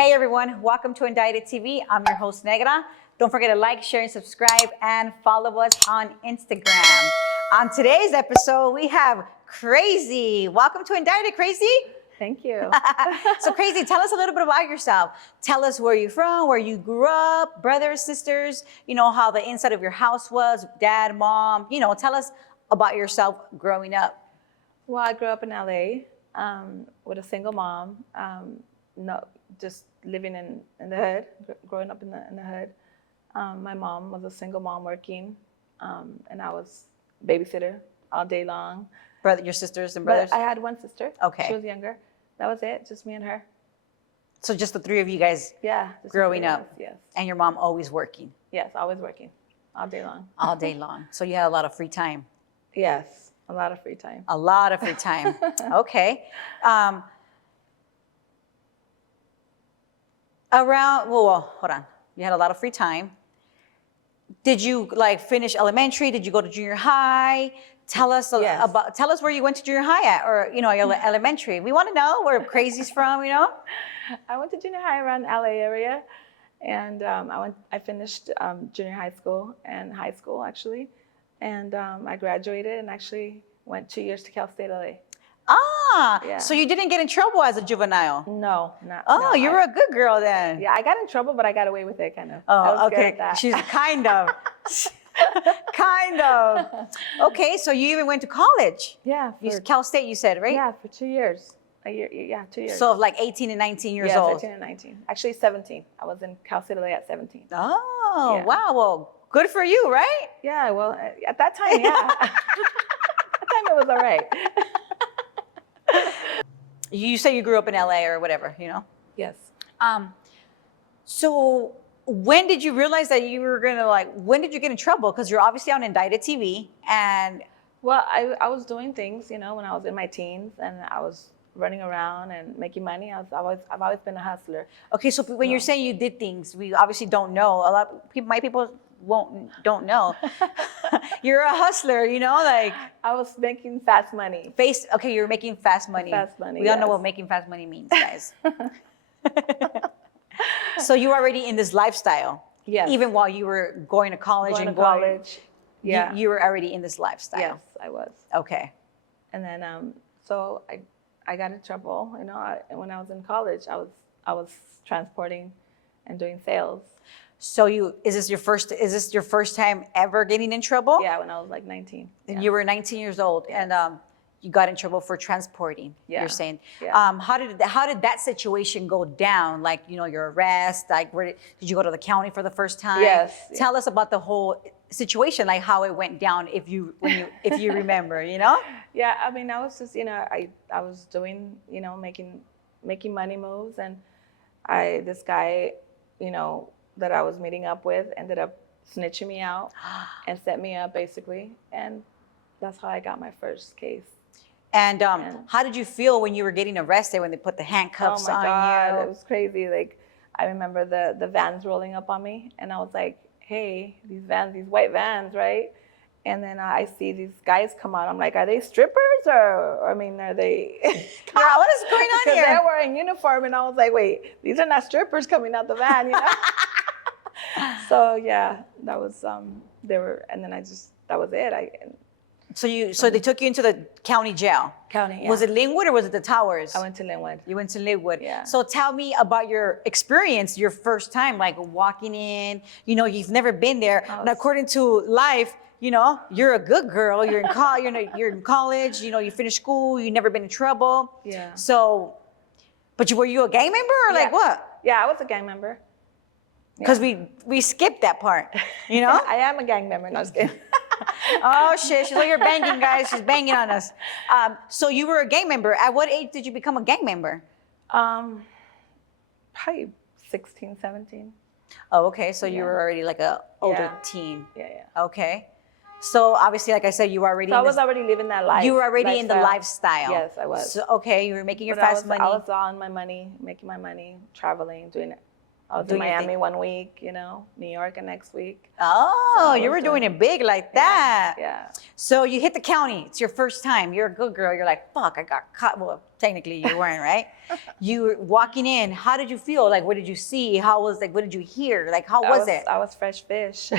Hey everyone, welcome to Indicted TV. I'm your host Negra. Don't forget to like, share, and subscribe, and follow us on Instagram. On today's episode, we have Crazy. Welcome to Indicted, Crazy. Thank you. So Crazy, tell us a little bit about yourself. Tell us where you're from, where you grew up, brothers, sisters, how the inside of your house was, dad, mom, tell us about yourself growing up. Well, I grew up in LA with a single mom, just living in the hood, growing up in the hood. My mom was a single mom working, and I was babysitter all day long. Your sisters and brothers? But I had one sister. Okay. She was younger. That was it, just me and her. So just the three of you guys growing up? Yes. And your mom always working? Yes, always working, all day long. All day long. So you had a lot of free time? Yes, a lot of free time. A lot of free time. Okay. Hold on. You had a lot of free time. Did you finish elementary? Did you go to junior high? Tell us tell us where you went to junior high at, or your elementary. We want to know where Crazy's from. I went to junior high around LA area, and I finished junior high school and high school actually, and I graduated and actually went 2 years to Cal State LA. Yeah. So you didn't get in trouble as a juvenile? No, not. Oh, no, you were a good girl then. Yeah, I got in trouble, but I got away with it, kind of. Oh, okay. She's kind of. Kind of. Okay, so you even went to college? Yeah. Cal State, you said, right? Yeah, for 2 years. A year, yeah, 2 years. So 18 and 19 years old? 18 and 19. Actually, 17. I was in Cal State LA at 17. Oh, yeah. Wow. Well, good for you, right? Yeah, well, at that time, yeah. At that time, it was all right. You say you grew up in LA or whatever, Yes. So when did you realize that you were gonna when did you get in trouble? Because you're obviously on Indicted TV and. Well, I was doing things, when I was in my teens, and I was running around and making money. I've always been a hustler. Okay, so when you're saying you did things, we obviously don't know. A lot of people, my people don't know. You're a hustler, I was making fast money. Okay, you're making fast money. Fast money. We all know what making fast money means, guys. So you were already in this lifestyle. Yes. Even while you were going to college Yeah. You were already in this lifestyle. Yes, I was. Okay. And then so I got in trouble. When I was in college, I was transporting and doing sales. So is this your first time ever getting in trouble? Yeah, when I was 19. And you were 19 years old, and you got in trouble for transporting. Yeah. You're saying. Yeah. How did that situation go down? Your arrest. Where did you go to the county for the first time? Yes. Tell us about the whole situation, how it went down, if you remember. Yeah, I mean, I was just I was doing making money moves, and this guy that I was meeting up with ended up snitching me out and set me up basically, and that's how I got my first case. And how did you feel when you were getting arrested, when they put the handcuffs on you? Oh my God, it was crazy. I remember the vans rolling up on me, and I was like, hey, these white vans, right? And then I see these guys come out. I'm like, are they strippers or are they? God, what is going on here? They're wearing uniform, and I was like, wait, these are not strippers coming out the van, So yeah, that was they were, and then that was it. So they took you into the county jail. County, yeah. Was it Lynwood or was it the Towers? I went to Lynwood. You went to Lynwood. Yeah. So tell me about your experience, your first time, walking in. You've never been there, and according to life, you're a good girl. You're in college. You're in college. You finished school. You've never been in trouble. Yeah. So, but were you a gang member or what? Yeah, I was a gang member. Because we skipped that part, I am a gang member. No, just kidding. Oh shit! She's you're banging, guys. She's banging on us. So you were a gang member. At what age did you become a gang member? Probably 16, 17. Oh, okay. So you were already a older teen. Yeah. Okay. So obviously, like I said, you were already. So I was already living that life. You were already in the lifestyle. Yes, I was. So, okay, you were making your fast money. I was on my money, making my money, traveling, doing I was in Miami one week, you know, New York the next week. Oh, So you were doing it big like that. Yeah. So you hit the county. It's your first time. You're a good girl. You're like, fuck, I got caught. Well, technically you weren't, right? You were walking in. How did you feel? Like, what did you see? How was, like, what did you hear? Like, how was it? I was fresh fish. So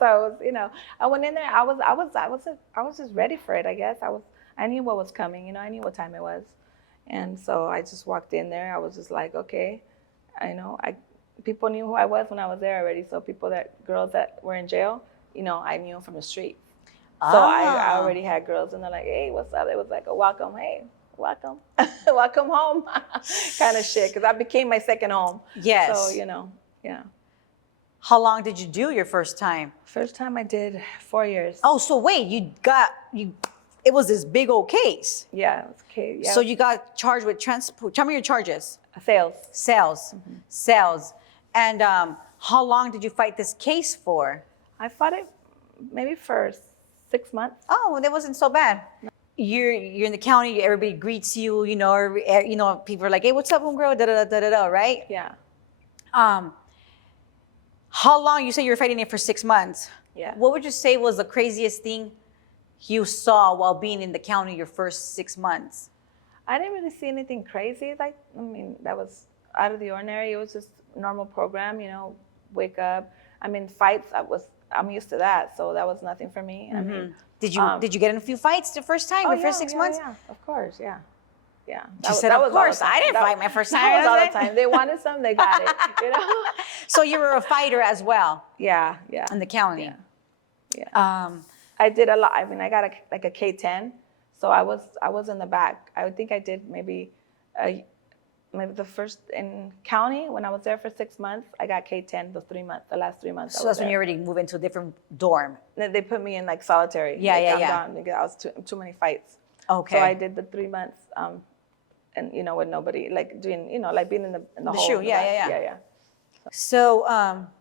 I was, you know, I went in there. I was just ready for it, I guess. I knew what was coming, you know, I knew what time it was. And so I just walked in there. I was just like, okay, people knew who I was when I was there already. So girls that were in jail, you know, I knew them from the street. So I already had girls, and they're like, hey, what's up? It was like a welcome, hey, welcome, welcome home kind of shit, because I became my second home. Yes. So, you know, yeah. How long did you do your first time? First time I did 4 years. Oh, so wait, it was this big old case. Yeah, it was okay. Yeah. So you got charged with transport. Tell me your charges. Sales. Sales. And how long did you fight this case for? I fought it maybe for 6 months. Oh, that wasn't so bad. You're in the county. Everybody greets you. You know, people are like, "Hey, what's up, homegirl?" Da da da da da. Right? Yeah. How long? You say you were fighting it for 6 months. Yeah. What would you say was the craziest thing you saw while being in the county your first 6 months? I didn't really see anything crazy. That was out of the ordinary. It was just a normal program, you know, wake up. I mean, fights, I'm used to that, so that was nothing for me. I mean, did you get in a few fights the first time, your first 6 months? Yeah, of course, yeah. Yeah. She said, of course. I didn't fight my first time. That was all the time. They wanted something, they got it, you know? So you were a fighter as well? Yeah. In the county? Yeah. I did a lot. I mean, I got a K-10, so I was in the back. I would think I did maybe the first in county when I was there for 6 months. I got K-10 the last 3 months. So that's when you already moved into a different dorm. They put me in like solitary. Yeah. Down because I was too many fights. Okay. So I did the 3 months, and you know, with nobody, like doing, you know, like being in the hole. SHU. Yeah. So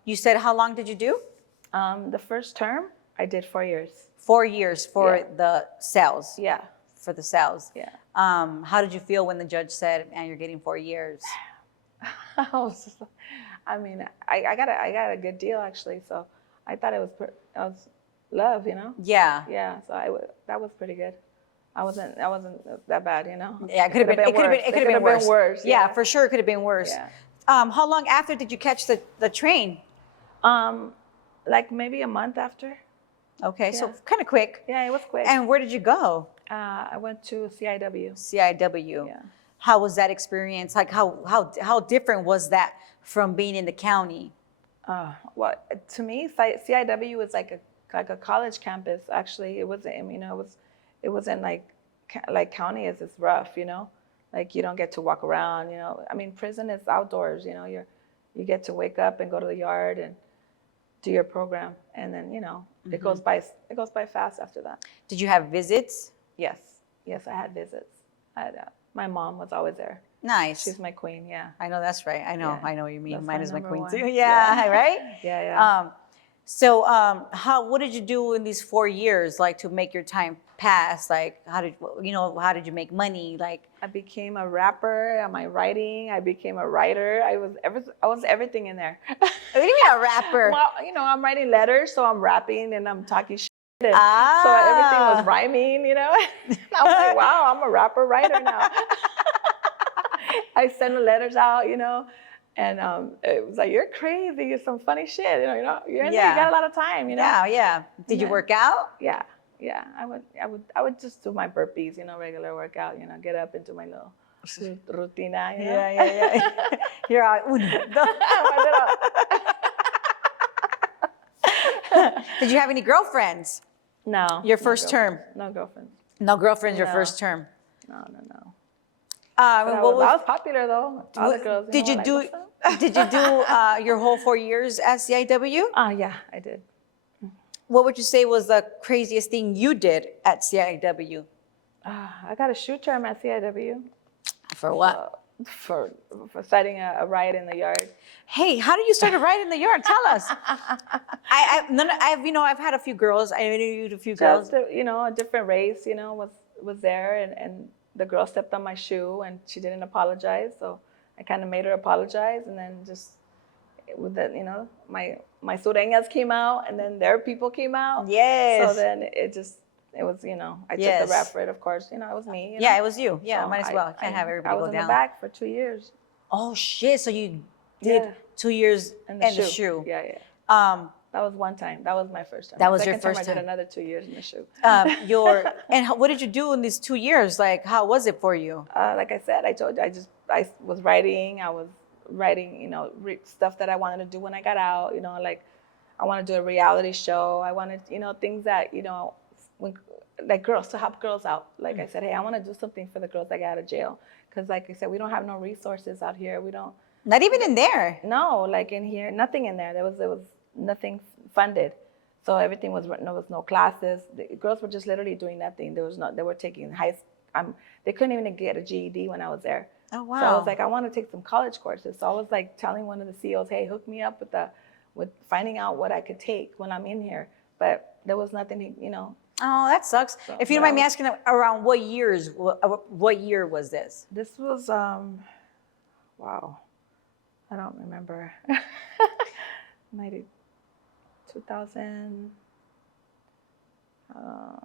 you said, how long did you do? The first term I did 4 years. 4 years for the cells. Yeah. For the cells. Yeah. How did you feel when the judge said, "Man, you're getting 4 years"? I mean, I got a good deal actually, so I thought it was love, you know. Yeah. Yeah. So that was pretty good. I wasn't that bad, you know. Yeah, it could have been worse. Yeah, for sure, it could have been worse. Yeah. How long after did you catch the train? Like maybe a month after. Okay, so kind of quick. Yeah, it was quick. And where did you go? I went to CIW. CIW. Yeah. How was that experience? Like how different was that from being in the county? Well, to me, CIW was like a college campus. Actually, it wasn't. You know, it wasn't like county is rough. You know, like you don't get to walk around. You know, I mean, prison is outdoors. You know, you get to wake up and go to the yard and do your program, and then you know it goes by fast after that. Did you have visits? Yes, I had visits. My mom was always there. Nice. She's my queen. Yeah. I know that's right. I know what you mean. That's Mine is my queen one. too. Yeah, right. Yeah. So what did you do in these 4 years, like to make your time pass? Like how did you make money? Like I became a rapper. Am I writing? I became a writer. I was everything in there. What do you mean a rapper? Well, you know, I'm writing letters, so I'm rapping and I'm talking shit. And so everything was rhyming, you know. I was like, wow, I'm a rapper writer now. I send the letters out, you know, and it was like, you're crazy. It's some funny shit, you know. You're in there, you got a lot of time, you know. Yeah. Did you work out? Yeah. I would just do my burpees, you know, regular workout, you know, get up into my little rutina, you know. Yeah. You're out. Did you have any girlfriends? No. Your first term? No girlfriends. No girlfriends your first term? No. I was popular though. All the girls. Did you do your whole 4 years at CIW? Yeah, I did. What would you say was the craziest thing you did at CIW? I got a SHU term at CIW. For what? For starting a riot in the yard. Hey, how did you start a riot in the yard? Tell us. I've had a few girls. I interviewed a few girls. Just a different race, you know, was there, and the girl stepped on my shoe and she didn't apologize, so I kind of made her apologize, and then just with the, my sureñas came out, and then their people came out. Yes. So then it was, I took the rap for it, of course. It was me. Yeah, it was you. Yeah, So might as well. Can't have everybody I was go in down. the back for 2 years. Oh shit! So you did 2 years in the SHU. SHU. Yeah. That was one time. That was my first time. That was Second your first time. I time. did another 2 years in the SHU. What did you do in these 2 years? Like, how was it for you? Like I said, I told you, I was writing. I was writing, stuff that I wanted to do when I got out. Like I want to do a reality show. I wanted, things that, like girls, to help girls out. Like I said, hey, I want to do something for the girls that got out of jail. Because like I said, we don't have no resources out here. We don't. Not even in there. No, like in here, nothing in there. There was nothing funded. So everything was, there was no classes. The girls were just literally doing nothing. They were taking they couldn't even get a GED when I was there. Oh, wow. So I was like, I want to take some college courses. So I was like telling one of the CEOs, hey, hook me up with finding out what I could take when I'm in here. But there was nothing, Oh, that sucks. So, if you don't mind me asking, around what year was this? This was, wow, I don't remember. 2000, I don't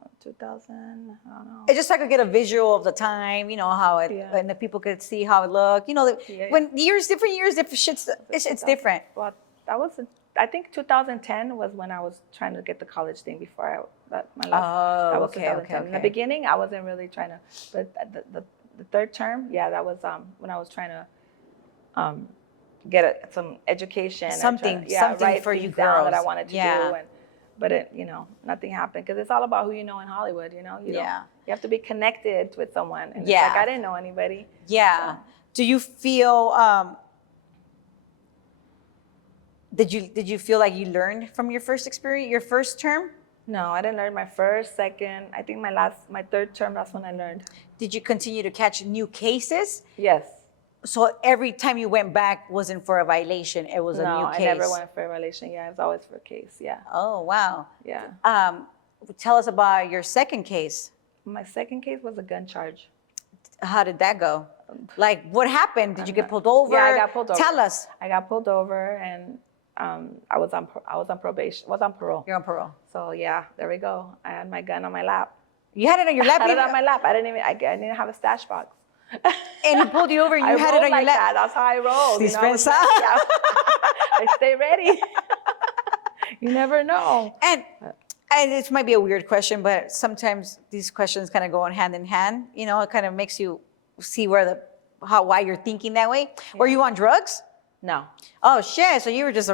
know. It's just so I could get a visual of the time, how it, and the people could see how it looked. When different years, different shit's, it's different. Well, I think 2010 was when I was trying to get the college thing before that was okay. In the beginning, I wasn't really trying to, but the third term, that was when I was trying to get some education. Something for you girls that I wanted to do. But nothing happened because it's all about who you know in Hollywood. You have to be connected with someone. And it's like I didn't know anybody. Yeah. So. Do you feel? Did you feel like you learned from your first experience, your first term? No, I didn't learn my first, second. I think my third term, that's when I learned. Did you continue to catch new cases? Yes. So every time you went back wasn't for a violation, it was a new case? No, I never went for a violation. Yeah, it was always for a case, yeah. Oh, wow. Yeah. Tell us about your second case. My second case was a gun charge. How did that go? Like, what happened? Did you get pulled over? Yeah, I got pulled over. Tell us. I got pulled over and I was on probation. Was on parole. You're on parole. So yeah, there we go. I had my gun on my lap. You had it on your lap? I had it on my lap. I didn't have a stash box. And he pulled you over and you had it on your lap? That's how I rolled. I stay ready. You never know. And this might be a weird question, but sometimes these questions kind of go on hand in hand. It kind of makes you see why you're thinking that way. Yeah. Were you on drugs? No. Oh shit! So you were just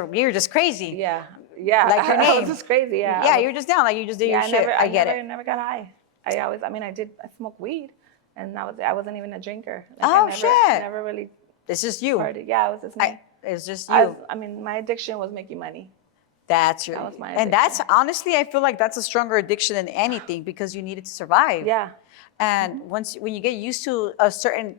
crazy. Yeah. Like your name. I was just crazy. Yeah. Yeah, you were just down. Like you just did your shit. I get it. I never got high. I smoked weed, and I wasn't even a drinker. Shit. I never really. It's just you. Yeah, it was just me. It's just you. My addiction was making money. That was my addiction. And that's honestly, I feel like that's a stronger addiction than anything because you needed to survive. Yeah. And when you get used to a certain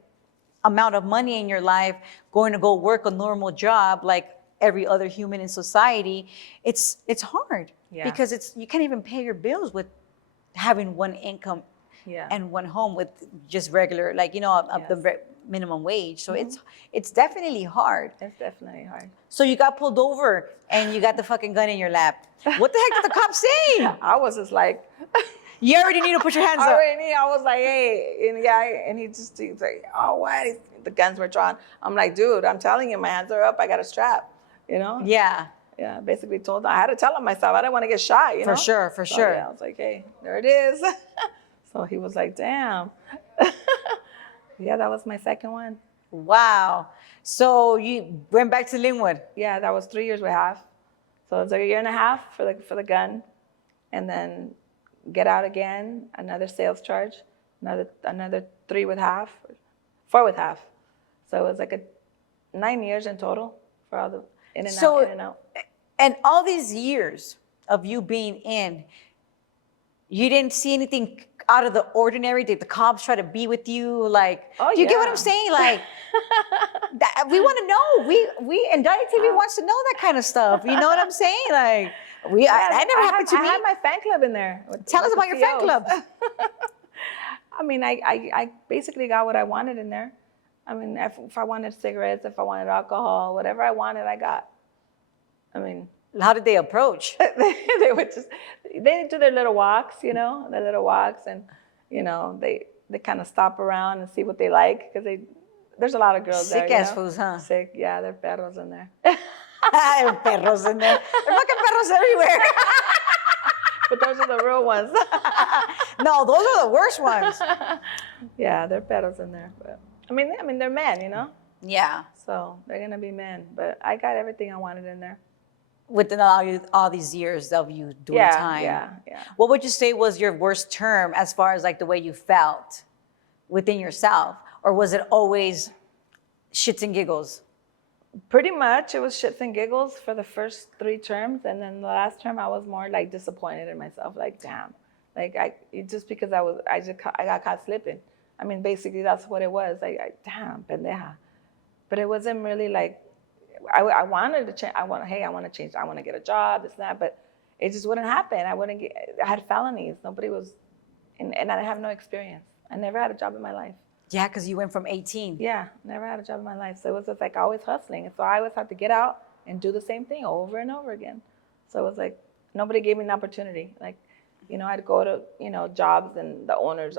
amount of money in your life, going to go work a normal job like every other human in society, it's hard. Yeah. Because you can't even pay your bills with having one income and one home with just regular, the minimum wage. So it's definitely hard. It's definitely hard. So you got pulled over and you got the fucking gun in your lap. What the heck did the cops say? I was just like, you already need to put your hands up. I was like, hey, and he's like, oh, what? The guns were drawn. I'm like, dude, I'm telling you, my hands are up. I got a strap, Yeah. Yeah, basically I had to tell him myself. I didn't want to get shot, For sure. Yeah, I was like, hey, there it is. So he was like, damn. Yeah, that was my second one. Wow. So you went back to Lynwood? Yeah, that was 3 years with half. So it was like a year and a half for the gun, and then get out again, another sales charge, another 3 with half, 4 with half. So it was like 9 years in total for all the in and out. And all these years of you being in, you didn't see anything out of the ordinary? Did the cops try to be with you? Do you get what I'm saying? We want to know. We Indicted TV wants to know that kind of stuff. You know what I'm saying? That never happened to me. I had my fan club in there. Tell us about your fan club. I basically got what I wanted in there. If I wanted cigarettes, if I wanted alcohol, whatever I wanted, I got. I mean, how did they approach? they would just, they do their little walks, you know, their little walks, and, you know, they kind of stop around and see what they like, because there's a lot of girls there. Sick ass fools, huh? Sick, yeah, there are perros in there. Perros in there. There are fucking perros everywhere. But those are the real ones. No, those are the worst ones. Yeah, there are perros in there. But I mean, they're men, you know? Yeah. So they're going to be men. But I got everything I wanted in there. Within all these years of you doing time. Yeah. What would you say was your worst term as far as like the way you felt within yourself? Or was it always shits and giggles? Pretty much, it was shits and giggles for the first 3 terms, and then the last term I was more like disappointed in myself. Like, damn, like just because I got caught slipping. I mean, basically that's what it was. Like, damn, pendeja. But it wasn't really like I wanted to change. I want to change. I want to get a job, this and that. But it just wouldn't happen. I had felonies. Nobody was, and I have no experience. I never had a job in my life. Yeah, because you went from 18. Yeah, never had a job in my life. So it was just like always hustling. And so I always had to get out and do the same thing over and over again. So it was like nobody gave me an opportunity. Like, you know, I'd go to, you know, jobs, and the owners,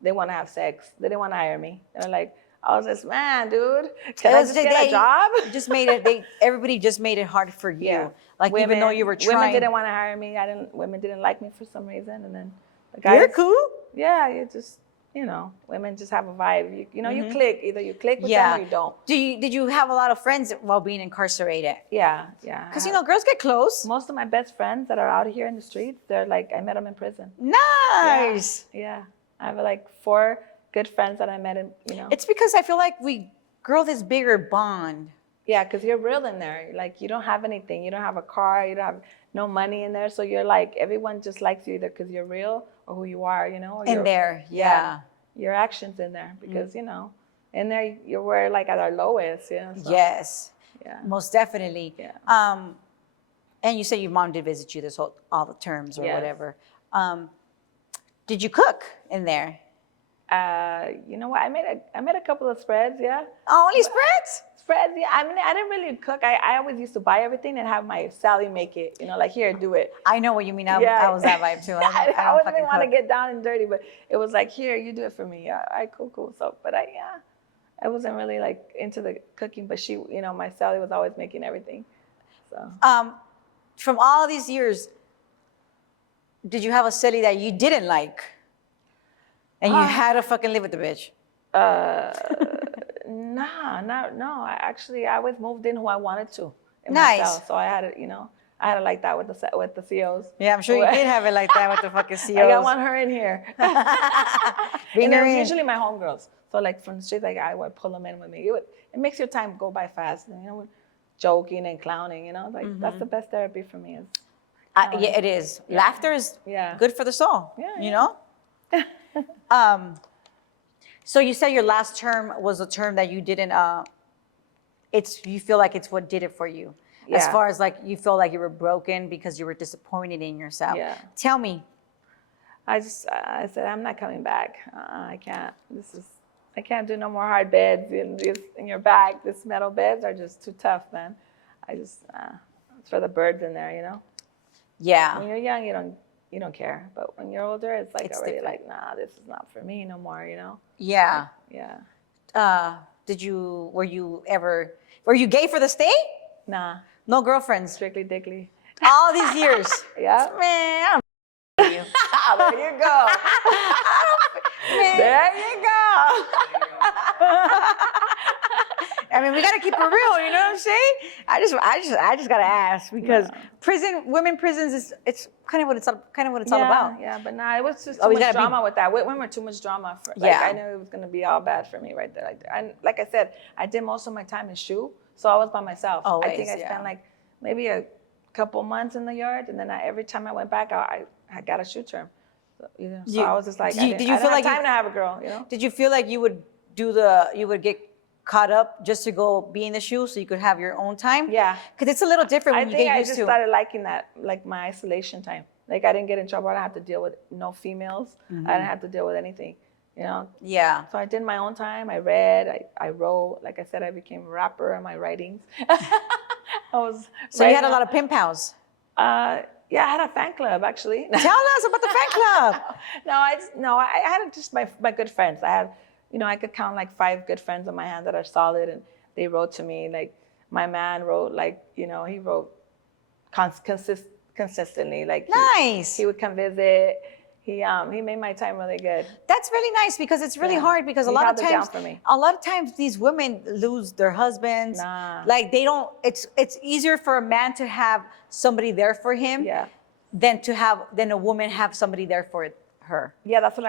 they want to have sex. They didn't want to hire me. They're like, I was just, man, dude, can I just get a job? Just made it. Everybody just made it hard for you. Yeah. Like women, even though you were trying. Women didn't want to hire me. Women didn't like me for some reason. And then the guys. You're cool. Yeah, you just. You know, women just have a vibe. You know, you click. Either you click with them or you don't. Did you have a lot of friends while being incarcerated? Yeah. Because, you know, girls get close. Most of my best friends that are out here in the streets, they're like, I met them in prison. Nice. Yeah. I have like 4 good friends that I met in, you know. It's because I feel like we grow this bigger bond. Yeah, because you're real in there. Like, you don't have anything. You don't have a car. You don't have no money in there. So you're like, everyone just likes you either because you're real or who you are, you know. Or in there, yeah. Your actions in there, because, you know, in there, we're like at our lowest, you know. So, yes. Yeah. Most definitely. Yeah. And you say your mom did visit you all the terms or Yes. whatever. Did you cook in there? You know what? I made a couple of spreads, yeah. Only spreads? Spreads, yeah. I mean, I didn't really cook. I always used to buy everything and have my Sally make it. You know, like, here, do it. I know what you mean. I was that vibe too. I wouldn't even want to get down and dirty, but it was like, here, you do it for me. Yeah, all right, cool. So, but I wasn't really like into the cooking, but she, you know, my Sally was always making everything. So. From all these years, did you have a Sally that you didn't like? And you had to fucking live with the bitch? No. I always moved in who I wanted to. Nice. Myself. So I had it, you know, I had it like that with the COs. Yeah, I'm sure you did have it like that with the fucking COs. Like, I want her in here. And it was usually my homegirls. So like from the street, like I would pull them in with me. It makes your time go by fast. You know, joking and clowning. You know, like that's the best therapy for me. Yeah, it is. Yeah. Laughter is good for the soul. Yeah, you know. So you said your last term was a term that you didn't. You feel like it's what did it for you, as far as like you feel like you were broken because you were disappointed in yourself. Yeah. Tell me. I said, I'm not coming back. I can't. I can't do no more hard beds in your back. These metal beds are just too tough, man. It's for the birds in there, you know. Yeah. When you're young, you don't care, but when you're older, it's like already different. Like, nah, this is not for me no more, you know. Yeah. Yeah. Were you gay for the state? Nah. No girlfriends. Strictly dickly. All these years. Yeah. Man, I'm you. There you go. There you go. I mean, we got to keep it real, you know what I'm saying? I just got to ask, because women prisons it's kind of what it's all about. Yeah, but nah, it was just too much drama with that. Women were too much drama. I knew it was going to be all bad for me right there. Like I said, I did most of my time in SHU, so I was by myself. Always, I think I spent like maybe a couple months in the yard, and then every time I went back, I got a SHU term. So, you know, so I was just like, I didn't have time to have a girl, you know? Did you feel like you would get caught up just to go be in the SHU so you could have your own time? Yeah. Because it's a little different when you get used to. I just started liking that, like my isolation time. Like, I didn't get in trouble. I didn't have to deal with no females. Mm-hmm. I didn't have to deal with anything, you know? Yeah. So I did my own time. I read, I wrote. Like I said, I became a rapper in my writings. So you had a lot of pen pals. Yeah, I had a fan club actually. Tell us about the fan club. I had just my good friends. I have, I could count like 5 good friends on my hand that are solid, and they wrote to me. Like my man wrote, like, he wrote consistently. Like nice. He would come visit. He made my time really good. That's really nice because it's really hard because a lot of times these women lose their husbands. Like they don't. It's easier for a man to have somebody there for him than a woman have somebody there for her. Yeah, that's what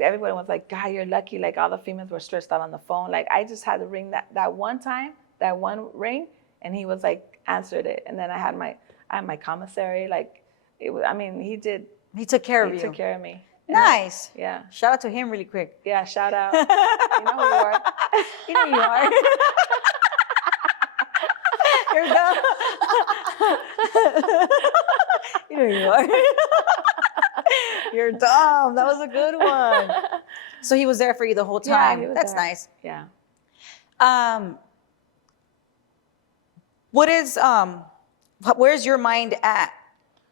everybody was like, God, you're lucky. Like all the females were stressed out on the phone. Like I just had to ring that one time, that one ring, and he was like answered it, and then I had my commissary. Like it was. I mean, he did. He took care of you. He took care of me. Nice. Yeah. Shout out to him really quick. Yeah, shout out. You know who you are. You know who you are. You're dumb. You know who you are. You're dumb. That was a good one. So he was there for you the whole time. Yeah, That's there. nice. Yeah. Where's your mind at?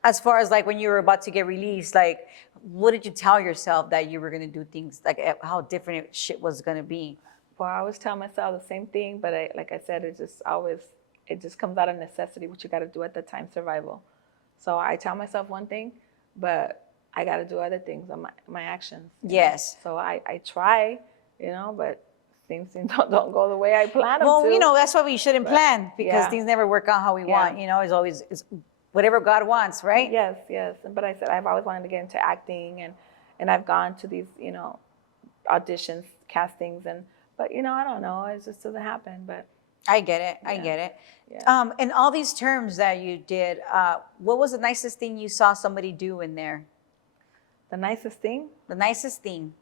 As far as like when you were about to get released, like what did you tell yourself that you were gonna do things, like how different shit was gonna be? Well, I always tell myself the same thing, but like I said, it just comes out of necessity, what you gotta do at the time, survival. So I tell myself one thing, but I gotta do other things on my actions. Yes. So I try, but things don't go the way I plan them to. Well, that's why we shouldn't plan because things never work out how we want. It's whatever God wants, right? Yes. But I said I've always wanted to get into acting, and I've gone to these, auditions, castings, but I don't know, it just doesn't happen. But I get it. I get it. Yeah. And all these terms that you did, what was the nicest thing you saw somebody do in there? The nicest thing? The nicest thing.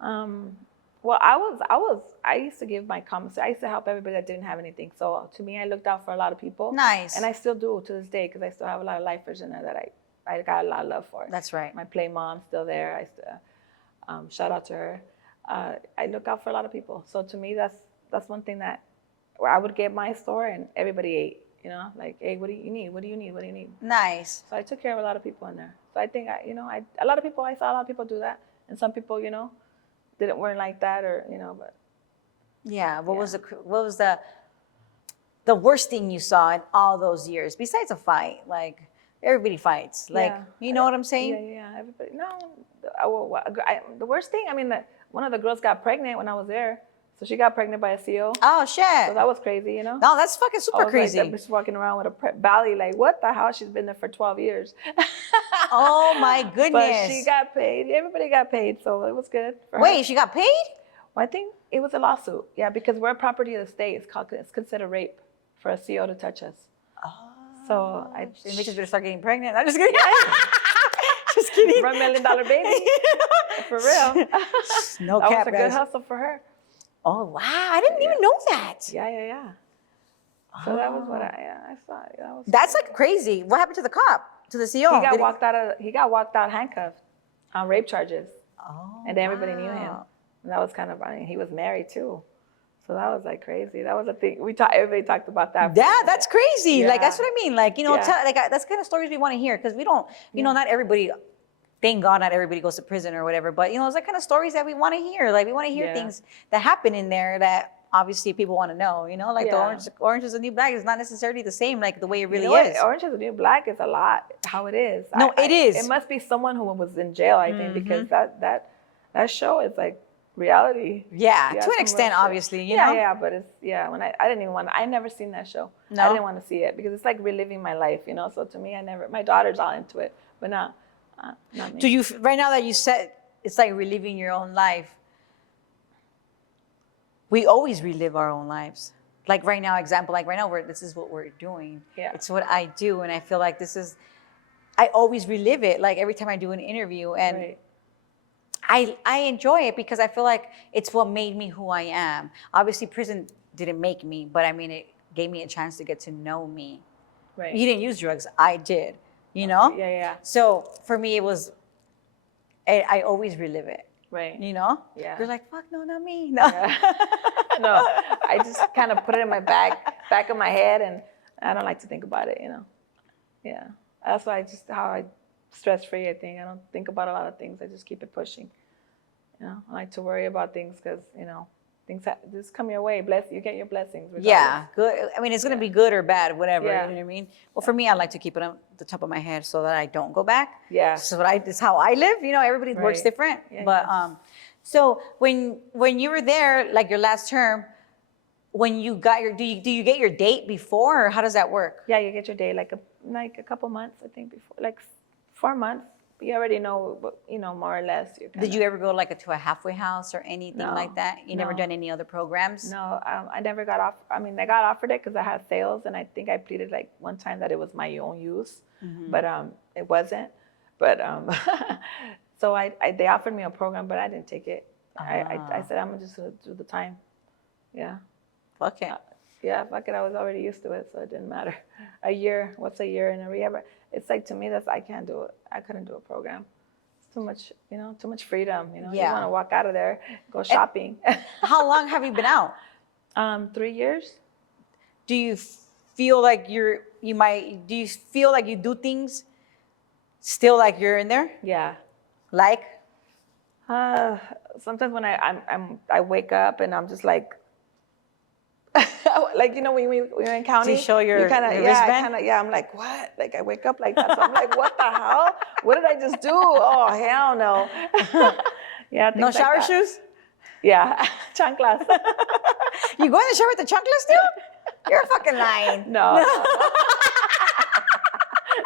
Well, I used to give my comments. I used to help everybody that didn't have anything. So to me, I looked out for a lot of people. Nice. And I still do to this day because I still have a lot of lifers in there that I got a lot of love for. That's right. My play mom's still there. I still, shout out to her. I look out for a lot of people. So to me, that's one thing that where I would get my store and everybody ate. Like, hey, what do you need? What do you need? What do you need? Nice. So I took care of a lot of people in there. So I think I saw a lot of people do that, and some people, weren't like that, or but. Yeah. What was the worst thing you saw in all those years besides a fight? Like everybody fights. Like you know what I'm saying? Yeah. Everybody. No, the worst thing. I mean, one of the girls got pregnant when I was there. So she got pregnant by a CO. Oh shit! So that was crazy, No, that's fucking super crazy. Like, just walking around with a belly, like what the hell? She's been there for 12 years. Oh my goodness! But she got paid. Everybody got paid, so it was good. Wait, she got paid? Well, I think it was a lawsuit. Yeah, because we're property of the state. It's considered rape for a CO to touch us. Oh. So bitches better start getting pregnant. I'm just kidding. Just kidding. $1 million baby. For real. No that cap, was a good hustle for her. Oh wow! I didn't even know that. Yeah. So that was what I saw. That's like crazy. What happened to the cop? To the CO? He got walked out handcuffed on rape charges. Oh. And everybody knew him. And that was kind of funny. He was married too. So that was like crazy. That was a thing. Everybody talked about that. Yeah, that's crazy. Yeah. Like that's what I mean. Like that's kind of stories we want to hear because we don't. Not everybody. Thank God, not everybody goes to prison or whatever. But it's that kind of stories that we want to hear. Like we want to hear things that happen in there that obviously people want to know. Like the Orange is the New Black is not necessarily the same like the way it really is. Orange is the New Black is a lot how it is. No, it is. It must be someone who was in jail, I think, because that show is like reality. Yeah, to an extent, obviously. You know. Yeah, but it's when I didn't even want. I never seen that show. No. I didn't want to see it because it's like reliving my life. So to me, my daughter's all into it, but not me. Do you right now that you said it's like reliving your own life? We always relive our own lives. Like right now, this is what we're doing. Yeah. It's what I do, and I feel like I always relive it. Like every time I do an interview, and I enjoy it because I feel like it's what made me who I am. Obviously, prison didn't make me, but I mean, it gave me a chance to get to know me. Right. You didn't use drugs. I did. Yeah. So for me, it was. I always relive it. Right. Yeah. You're like, fuck, no, not me. No. Yeah. No, I just kind of put it in my back back of my head, and I don't like to think about it, Yeah, that's why how I stress-free, I think. I don't think about a lot of things. I just keep it pushing. I like to worry about things because, things just come your way. You get your blessings. Regardless. Yeah, good. I mean, it's going to be good or bad, whatever. Yeah. You know what I mean? Well, for me, I like to keep it on the top of my head so that I don't go back. Yeah. So this is how I live. Everybody works different. Yeah, but so when you were there, like your last term, when you got do you get your date before, or how does that work? Yeah, you get your date like a couple months, I think, before, like 4 months. You already know, more or less. Did you ever go to a halfway house or anything like that? You never done any other programs? No, I never got off. I mean, I got offered it because I had sales, and I think I pleaded like one time that it was my own use, but it wasn't. But so they offered me a program, but I didn't take it. I said I'm just gonna do the time. Yeah. Fuck it. Yeah, fuck it. I was already used to it, so it didn't matter. A year, what's a year in a rehab? It's like, to me, I can't do it. I couldn't do a program. It's too much, too much freedom. You want to walk out of there, go shopping. How long have you been out? 3 years. Do you feel like do you feel like you do things still like you're in there? Yeah. Like? Sometimes when I wake up and I'm just like, like, when you're in county, do you show your wristband? I'm like, what? Like, I wake up like that. So I'm like, what the hell? What did I just do? Oh, hell no. Yeah. No shower shoes? Yeah. Chanclas. You go in the shower with the chanclas still? You're fucking lying. No.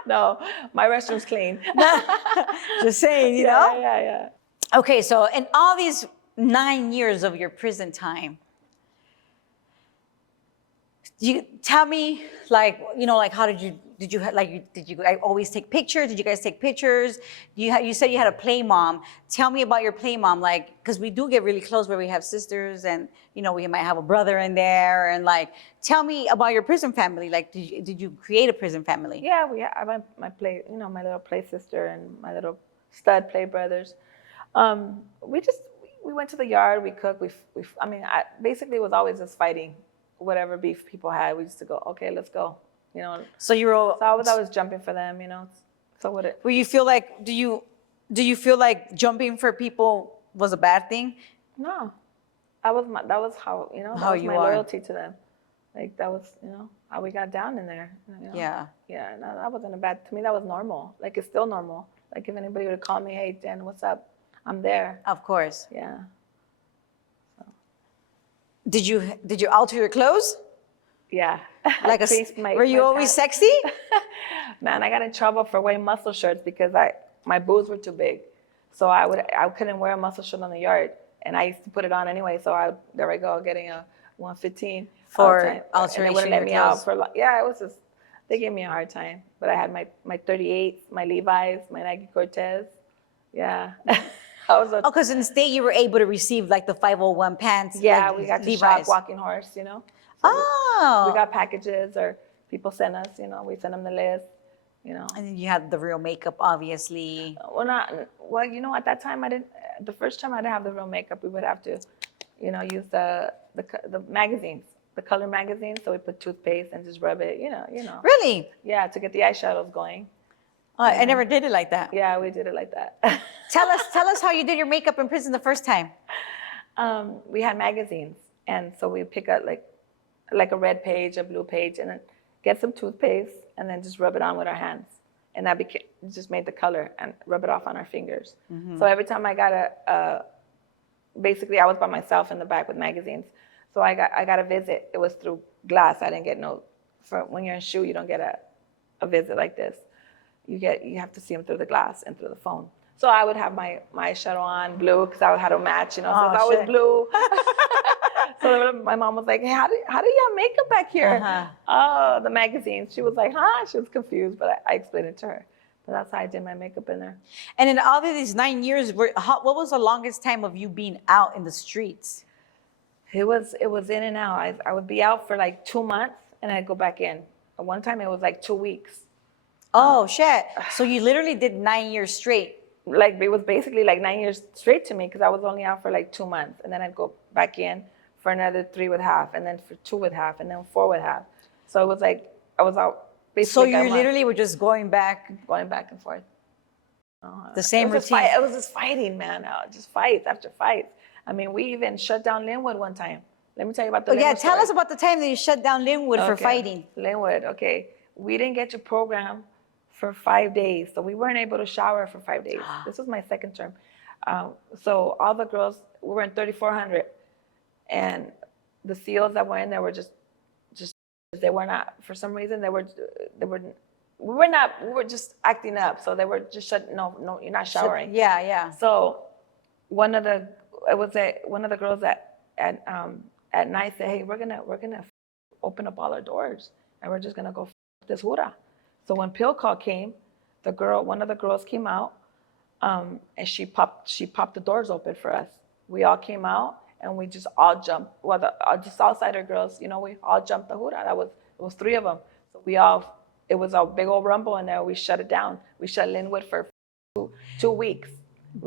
No, my restroom's clean. Just saying, you know? Yeah. Okay, so in all these 9 years of your prison time, you tell me, how did you always take pictures? Did you guys take pictures? You said you had a play mom. Tell me about your play mom, because we do get really close where we have sisters, and we might have a brother in there, and tell me about your prison family. Did you create a prison family? Yeah, I have my play, my little play sister and my little stud play brothers. We went to the yard, we cooked, basically it was always just fighting. Whatever beef people had, we used to go, okay, let's go. So you were. So I was always jumping for them, So what it. Well, you feel like do you feel like jumping for people was a bad thing? No, that was how how was you my are. loyalty to them. Like that was how we got down in there. Yeah. Yeah, no, that wasn't a bad. To me, that was normal. Like it's still normal. Like if anybody would call me, hey Jen, what's up? I'm there. Of course. Yeah. Did you alter your clothes? Yeah. Like were you always sexy? Man, I got in trouble for wearing muscle shirts because my boobs were too big. So I couldn't wear a muscle shirt on the yard, and I used to put it on anyway. So there I go, getting a 115 for alteration. And they wouldn't let me out for it was just, they gave me a hard time. But I had my 38s, my Levi's, my Nike Cortez. Yeah. Because in the state you were able to receive the 501 pants. Yeah, we got to shop Walking Horse, So we got packages, or people send us, we send them the list, And then you had the real makeup, obviously. At that time the first time I didn't have the real makeup. We would have to, use the magazines, the color magazines. So we put toothpaste and just rub it, Really? Yeah, to get the eyeshadows going. I never did it like that. Yeah, we did it like that. Tell us how you did your makeup in prison the first time. We had magazines, and so we pick up like a red page, a blue page, and then get some toothpaste, and then just rub it on with our hands, and that just made the color, and rub it off on our fingers. So every time I got basically I was by myself in the back with magazines. So I got a visit. It was through glass. I didn't get when you're in SHU, you don't get a visit like this. You have to see them through the glass and through the phone. So I would have my eyeshadow on blue because I had to match, so it's always blue. So my mom was like, hey, how do you have makeup back here? Oh, the magazine. She was like, huh? She was confused, but I explained it to her. But that's how I did my makeup in there. And in all of these 9 years, what was the longest time of you being out in the streets? It was in and out. I would be out for 2 months, and I'd go back in. One time it was 2 weeks. Oh, shit. So you literally did 9 years straight. It was basically 9 years straight to me because I was only out for 2 months. And then I'd go back in for another 3 with half, and then for 2 with half, and then 4 with half. So it was like I was out So basically. you literally were just going back and forth. the same It was routine. it was just fighting, man. Just fights after fights. I mean, we even shut down Lynwood one time. Let me tell you about the Lynwood tell story. us about the time that you shut down Lynwood for fighting. Lynwood, okay. We didn't get to program for 5 days, so we weren't able to shower for 5 days. This was my second term. So all the girls, we were in 3,400, and the SEALs that were in there were just they were not, for some reason we were just acting up. So they were just no, you're not showering. Yeah. So one of the girls at night said, hey, we're gonna open up all our doors and we're just gonna go this hura. So when pill call came, one of the girls came out, and she popped the doors open for us. We all came out and we just all jumped. Well, just outsider girls, we all jumped the hura. It was 3 of them. So it was a big old rumble in there. We shut it down. We shut Lynwood for 2 weeks.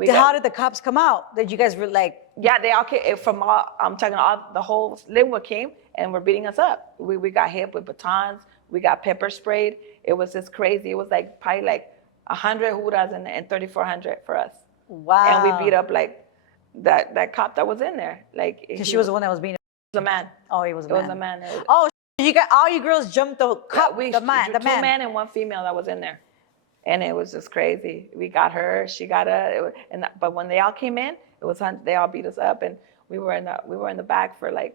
How did the cops come out? Did you guys were like? Yeah, they all came from all. I'm talking the whole Lynwood came and were beating us up. We got hit with batons. We got pepper sprayed. It was just crazy. It was like probably like 100 huras and 3,400 for us. Wow. And we beat up like that cop that was in there. Like because she was the one that was being. It was a man. Oh, he was a man. It was a man. Oh, you got all you girls jumped the cop. The man. 2 men and 1 female that was in there. And it was just crazy. We got her, she got us, but when they all came in, they all beat us up, and we were in the back for like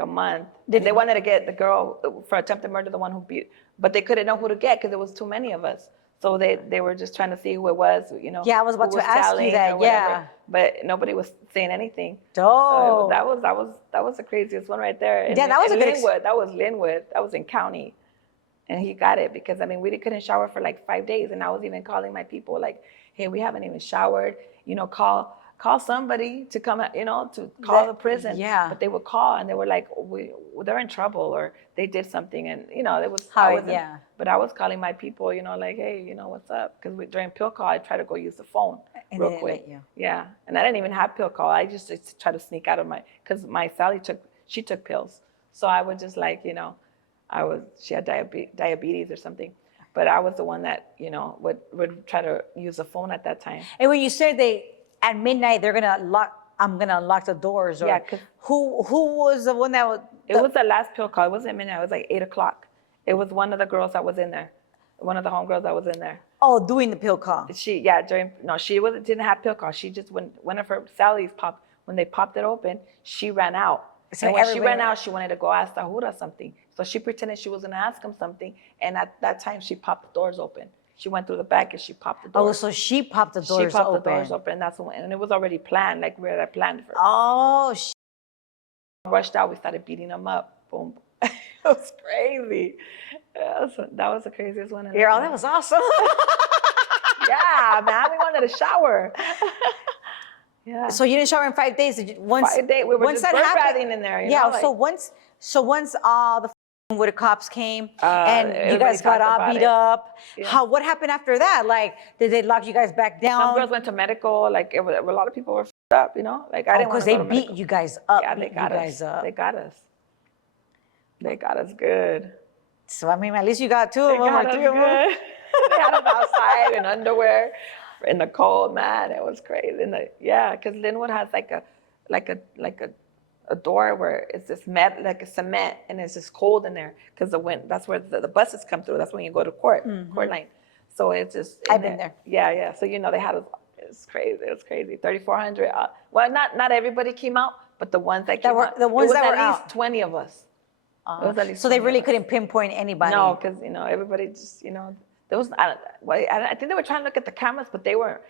a month. They wanted to get the girl for attempted murder, the one who beat, but they couldn't know who to get because there was too many of us. So they were just trying to see who it was, Yeah, I was about to ask you that. Yeah, but nobody was saying anything. Oh, so that was the craziest one right there. And, yeah, that was a good. That was Lynwood. That was in county. And he got it because, I mean, we couldn't shower for like 5 days. And I was even calling my people like, hey, we haven't even showered. Call somebody to come, to call the prison. Yeah. But they would call and they were like, they're in trouble or they did something. And, it was, But I was calling my people, like, hey, what's up? Because during pill call, I tried to go use the phone real quick. Yeah. And I didn't even have pill call. I just tried to sneak out of because my Sally took pills. So I was just like, she had diabetes or something, but I was the one that, would try to use the phone at that time. And when you said at midnight, I'm gonna lock the doors. Or, who was the one that was? It was the last pill call. It wasn't midnight. It was like 8 o'clock. It was one of the girls that was in there. One of the homegirls that was in there. Oh, doing the pill call. She didn't have pill call. She just, when one of her Sally's popped, when they popped it open, she ran out. So and when she ran out, she wanted to go ask Tahura something. So she pretended she was going to ask him something. And at that time, she popped the doors open. She went through the back and she popped the doors. Oh, so she popped the doors open. She popped the doors open. And it was already planned, like we had planned for. Oh, rushed out. We started beating them up. Boom. It was crazy. That was the craziest one. Yeah, that was awesome. Yeah, man. We wanted to shower. Yeah. So you didn't shower in 5 days. 5 days. We were just bathing in there. So once all the Wood cops came and you guys got all beat up, what happened after that? Like, did they lock you guys back down? Some girls went to medical. Like, a lot of people were up. Like I didn't want to go to medical. Because they beat you guys up. Yeah, they got us. They got us. They got us good. So I mean, at least you got 2 of them or 3 of them. They had us outside in underwear. In the cold, man, it was crazy. Because Lynwood has like a door where it's just like a cement, and it's just cold in there because the wind. That's where the buses come through. That's when you go to court line. So it's just. I've been there. Yeah. So they had us. It's crazy. It was crazy. 3,400. Well, not everybody came out, but the ones that came out. The ones that were out. At least out. 20 of us. So they really couldn't pinpoint anybody. No, because everybody just there was I think they were trying to look at the cameras, but they weren't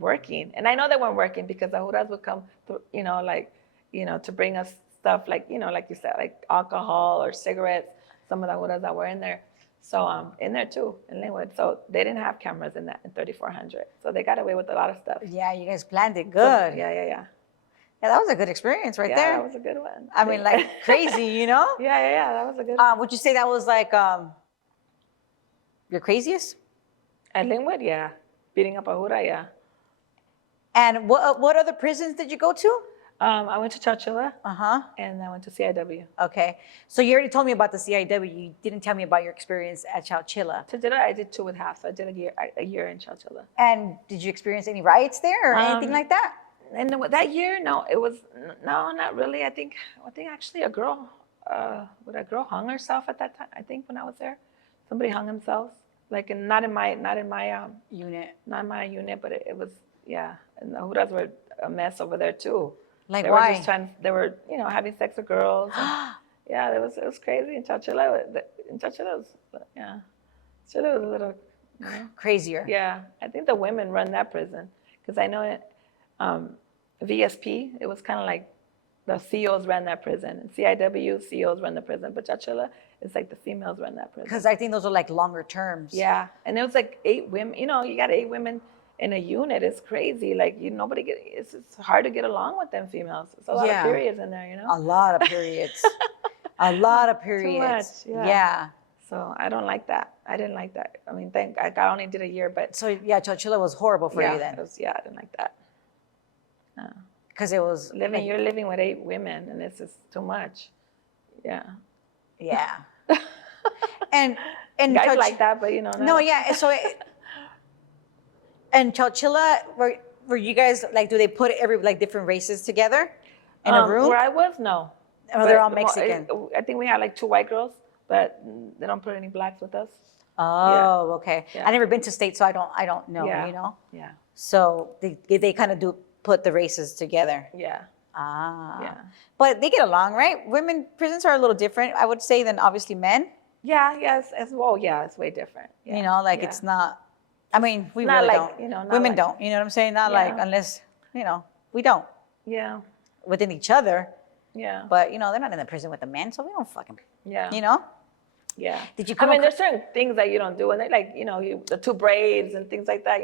working. And I know they weren't working because the huras would come through, to bring us stuff like like you said, like alcohol or cigarettes. Some of the huras that were in there. So in there too, in Lynwood. So they didn't have cameras in 3,400. So they got away with a lot of stuff. Yeah, you guys planned it good. So, yeah. Yeah, that was a good experience right there. Yeah, that was a good one. I mean, like crazy, Yeah, that was a good one. Would you say that was like your craziest? At Lynwood, yeah. Beating up a hura, yeah. And what other prisons did you go to? I went to Chowchilla, Uh-huh. and I went to CIW. Okay. So you already told me about the CIW. You didn't tell me about your experience at Chowchilla. Chowchilla, I did 2.5. So I did a year in Chowchilla. And did you experience any riots there or anything like that? And that year, no, it was no, not really. I think actually a girl hung herself at that time. I think when I was there, somebody hung himself. Like not in my Unit. not in my unit, but it was, yeah. And the Hudas were a mess over there too. Like they why? were just they were having sex with girls. And, yeah, it was crazy in Chowchilla. In Chowchilla, yeah, Chowchilla was a little crazier. Yeah, I think the women run that prison because I know it. VSP, it was kind of like the COs ran that prison, and CIW COs run the prison, but Chowchilla, it's like the females run that prison. Because I think those are like longer terms. Yeah, and it was like 8 women. You got 8 women in a unit. It's crazy. Like it's hard to get along with them females. It's a lot of periods in there. A lot of periods. A lot of periods. Too much. Yeah. So I don't like that. I didn't like that. I mean, I only did a year, but so yeah, Chowchilla was horrible for you then. I didn't like that. Because it was you're living with 8 women, and it's just too much. Yeah. Yeah. and guys like that, but No, yeah. So and Chowchilla, were you guys like? Do they put different races together in a room? Where I was, no. Oh, they're all Mexican. I think we had like 2 white girls, but they don't put any blacks with us. Oh, okay. Yeah. I've never been to state, so I don't know. Yeah. Yeah. So they kind of do put the races together. Yeah. Ah. Yeah. But they get along, right? Women prisons are a little different, I would say, than obviously men. Yeah. Yes. It's way different. Yeah. It's not. I mean, we not really like, don't. not Women like, don't. You know what I'm saying? Not like unless we don't Yeah. within each other. Yeah. But they're not in the prison with the men, so we don't fucking. Yeah. Yeah. Did you? There's certain things that you don't do, and they like the 2 braids and things like that.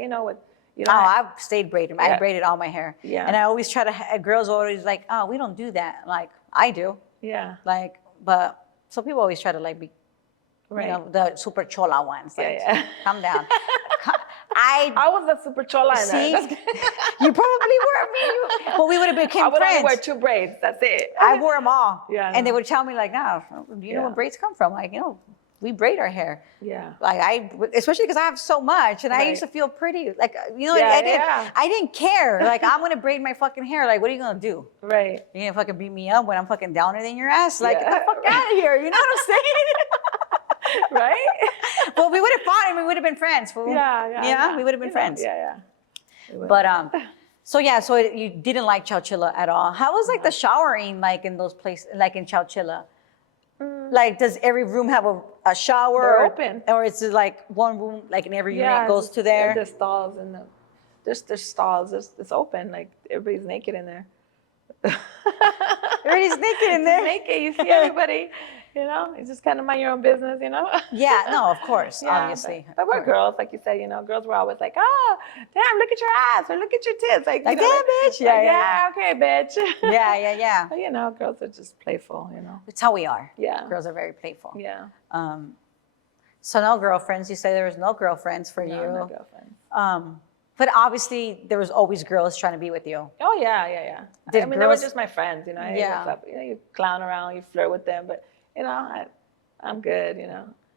I've stayed braided. I braided all my hair. Yeah. And I always try to. Girls always like, oh, we don't do that. Like I do. Yeah. Like, but so people always try to like be, the super chola ones. Like, yeah. Calm down. I was a super chola in See? that. You probably were. But we would have become I would friends. only wear 2 braids. That's it. I wore them all. Yeah. And they would tell me like, no, do you know where braids come from? Like, we braid our hair. Yeah. Like especially because I have so much, and I used to feel pretty. Like I didn't care. Like I'm gonna braid my fucking hair. Like what are you gonna do? Right. You gonna fucking beat me up when I'm fucking downer than your ass? Like get the fuck out of here. You know what I'm saying? Right? Well, we would have fought and we would have been friends. Fool. Yeah. We would have been friends. Yeah. But so you didn't like Chowchilla at all. How was like the showering like in those places, like in Chowchilla? Like, does every room have a shower? They're open. Or is it like one room, like in every unit goes to there? There's stalls and there's stalls. It's open. Like everybody's naked in there. Everybody's naked in there. Naked. You see everybody. You just kind of mind your own business. Yeah. No, of course. Obviously. But we're girls, like you said. Girls were always like, oh, damn, look at your ass or look at your tits. Like damn, bitch. Yeah. Okay, bitch. Yeah. But, girls are just playful. It's how we are. Yeah. Girls are very playful. Yeah. So no girlfriends. You say there was no girlfriends for you. No girlfriends. But obviously there was always girls trying to be with you. Oh yeah. They were just my friends. Hey, what's up? You clown around, you flirt with them, but I'm good.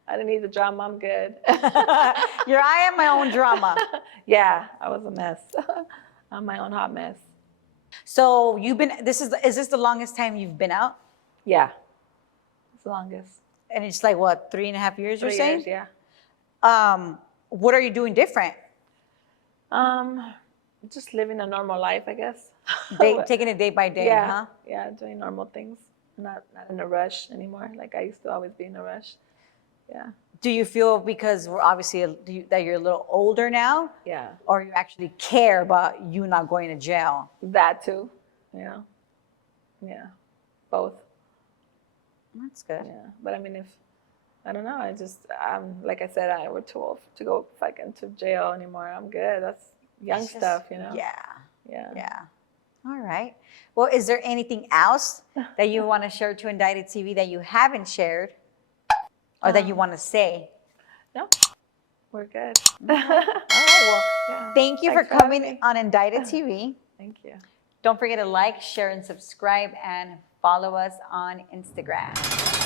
I didn't need the drama. I'm good. I am my own drama. Yeah, I was a mess. I'm my own hot mess. So is this the longest time you've been out? Yeah, it's the longest. And it's like what, 3.5 years? 3 you're saying? years, yeah. What are you doing different? Just living a normal life, I guess. Taking it day by day, huh? Yeah, doing normal things. Not in a rush anymore. Like I used to always be in a rush. Yeah. Do you feel because we're obviously that you're a little older now? Yeah. Or you actually care about you not going to jail? That too. Yeah. Both. That's good. Yeah. But I don't know. Like I said, we're too old to go into jail anymore. I'm good. That's young stuff, Yeah. All right. Well, is there anything else that you want to share to Indicted TV that you haven't shared or that you want to say? No, we're good. All right. Well, thank you for coming on Indicted TV. Thank you. Don't forget to like, share, and subscribe, and follow us on Instagram.